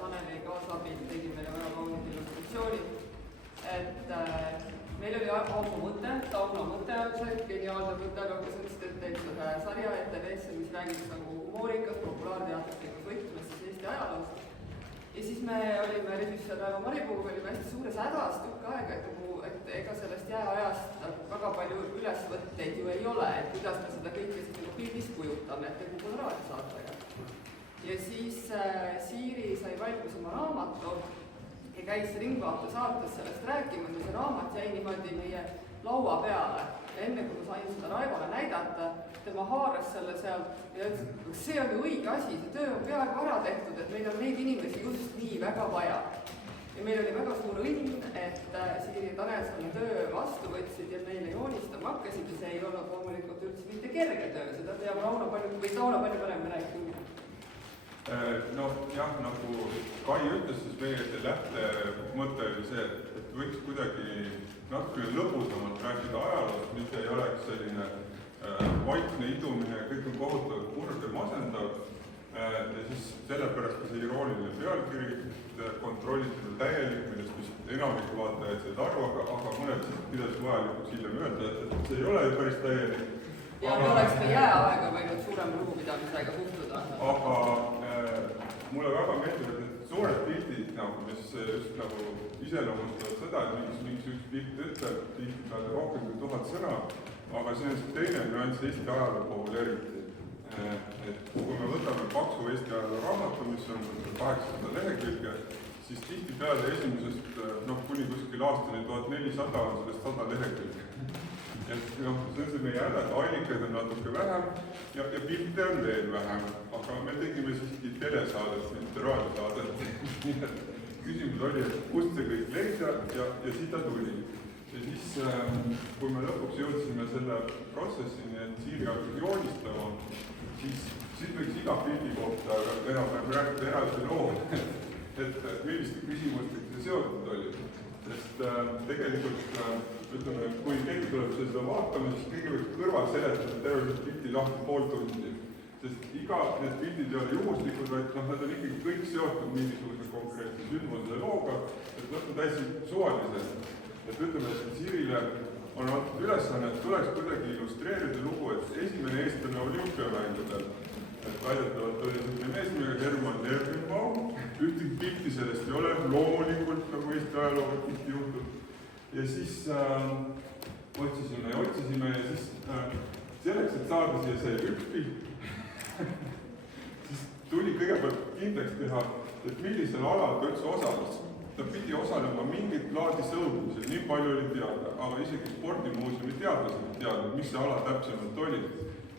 Taneli kaasabil tegi meile väga kaunid illustratsioonid. Et meil oli ammu mõte, Tauno mõte on see, geniaalne mõte, aga kes ütlesid, et teeks ühe sarja ETV-sse, mis räägiks nagu humoorikas, populaarteatrikas võtmes siis Eesti ajaloost. Ja siis me olime režissöör Raivo Maripuuga, olime hästi suures hädas tükk aega, et ega sellest jääajast väga palju ülesvõtteid ju ei ole, et kuidas me seda kõike siis nagu pildis kujutame, et tegu pole raadiosaatega. Ja siis Siiri sai valmis oma raamatu ja käis Ringvaate saates sellest rääkimas ja see raamat jäi niimoodi meie laua peale. Ja enne kui ma sain seda Raivole näidata, tema haaras selle sealt ja ütles, et see on ju õige asi, see töö on peaaegu ära tehtud, et meil on neid inimesi just nii väga vaja. Ja meil oli väga suur õnn, et Siiri ja Tanel selle töö vastu võtsid ja meile joonistama hakkasid ja see ei olnud loomulikult üldse mitte kerge töö, seda teab Tauno palju parem rääkida. No jah, nagu Kai ütles, siis meie lähtemõte oli see, et võiks kuidagi natukene lõbusamalt rääkida ajaloost, mitte ei oleks selline vaikne idumine, kõik on kohutavalt kurb ja masendav. Ja siis sellepärast ka see irooniline pealkiri, kontrollitud täielik, millest vist enamik vaatajaid said aru, aga mõned pidasid vajalikuks hiljem öelda, et see ei ole ju päris täielik. Ja me oleks ka jääaega võinud suurema lugupidamisega suhtuda. Aga mulle väga meeldivad need suured pildid, mis just nagu iseloomustavad seda, et miks üks pilt ütleb tihtipeale rohkem kui 1000 sõna, aga see on see teine nüanss Eesti ajaloo puhul eriti. Et kui me võtame paksu Eesti ajaloo raamatu, mis on 800 lehekülge, siis tihtipeale esimesest kuni kuskil aastani 1400 on sellest 100 lehekülge. Et see on see meie häda, et allikaid on natuke vähem ja pilte on veel vähem, aga me tegime siiski telesaadet, mitte raadiosaadet. Küsimus oli, et kust see kõik leida ja siit ta tuli. Ja siis, kui me lõpuks jõudsime selle protsessini, et Siiri hakkas joonistama, siis võiks iga pildi kohta enam rääkida eraldi loo, et milliste küsimustega see seotud oli. Sest tegelikult, ütleme, kui keegi tuleb seda vaatama, siis kõige võiks kõrval seletada tervelt pildi lahti pool tundi. Sest need pildid ei ole juhuslikud, vaid nad on ikkagi kõik seotud mingisuguse konkreetse sündmuse looga, et nad on täiesti suvalised. Et ütleme, et Siirile on antud ülesanne, et tuleks kuidagi illustreerida lugu, et esimene eestlane olümpiamängudel. Et väidetavalt oli selline mees nimega Herman Nervinbaum, ühtegi pilti sellest ei ole, loomulikult nagu Eesti ajalooga tihti juhtub. Ja siis otsisime ja siis selleks, et saada siia see üks pilt, siis tuli kõigepealt kindlaks teha, et millisel alal ta üldse osales. Ta pidi osalema mingit laadi sõudmisel, nii palju oli teada, aga isegi spordimuuseumi teadlased teadnud, mis see ala täpsemalt oli.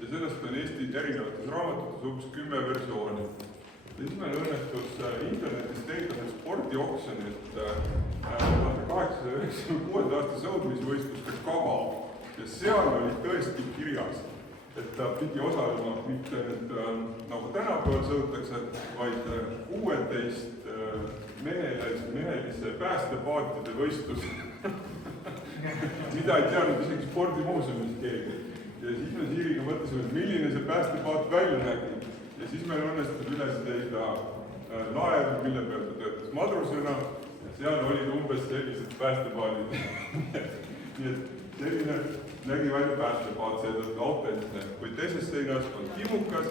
Ja sellest on Eesti erinevates raamatutes umbes 10 versiooni. Ja siis meil õnnestus internetis teida spordioksjonilt 1896. aasta sõudmisvõistluste kava. Ja seal oli tõesti kirjas, et ta pidi osalema mitte nagu tänapäeval sõutakse, vaid 16 mehelise päästepaatide võistlus, mida ei teadnud isegi spordimuuseumis keegi. Ja siis me Siiriga mõtlesime, et milline see päästepaat välja nägi. Ja siis meil õnnestus üles leida laev, mille peal ta töötas madrusena ja seal olid umbes sellised päästepaadid. Nii et selline nägi välja päästepaat, seetõttu autentne. Kui teises seinas on timukas,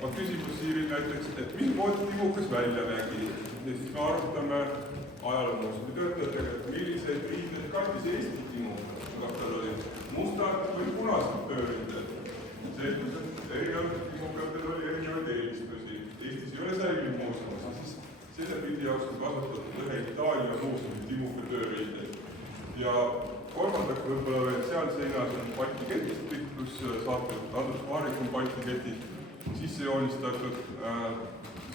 on küsimus Siiril näiteks, et mismoodi timukas välja nägi. Ja siis me arutame ajaloomuuseumi töötajatega, et milliseid riideid kandis Eesti timukas, kas tal oli mustad või punased tööriided. Selgus, et erinevatel timukatel oli erinevaid eelistusi. Eestis ei ole säilinud muuseum, siis selle pildi jaoks on kasutatud ühe Itaalia muuseumi timuka tööriideid. Ja kolmandaks võib-olla veel seal seinas on Balti ketistik, kus saatud Andrus Vaarik on Balti ketis sisse joonistatud.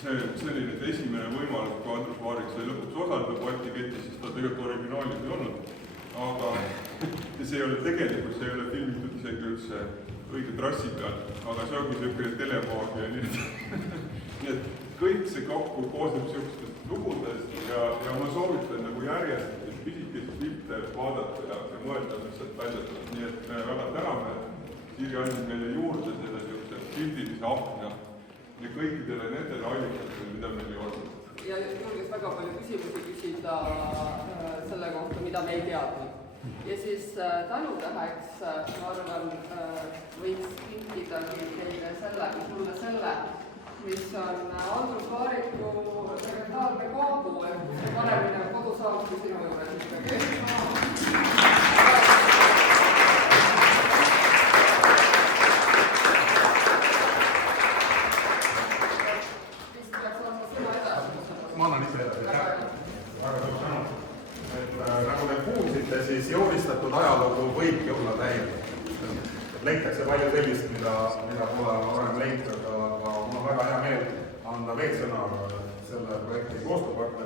See oli nüüd esimene võimalus, kui Andrus Vaarik sai lõpuks osaleda Balti ketis, siis ta tegelikult originaalis ei olnud. Aga see ei ole tegelikult, see ei ole filmitud isegi üldse õige trassi peal, aga see ongi selline telemaagia ja nii et kõik see kokku koosneb sellisest lugudest ja ma soovitan nagu järjest pisikesi pilte vaadata ja mõelda, mis sealt välja tuleb. Nii et me väga täname, Siiri andis meile juurde selle pildilise akna ja kõikidele nendele allikatele, mida meil ei olnud. Ja väga palju küsimusi küsida selle kohta, mida me ei teadnud. Ja siis tänutäheks, ma arvan, võiks kinkidagi teile mulle selle, mis on Andrus Vaariku legendaarne kaabu, et paremini on kodu saanud kui sinu juures ikkagi. Ma annan ise edasi. Väga suur tänu. Nagu te kuulsite, siis joonistatud ajalugu võibki olla täielikult. Leitakse palju sellist, mida pole varem leidnud, aga mul on väga hea meel anda veel sõna selle projekti koostööpartnerile.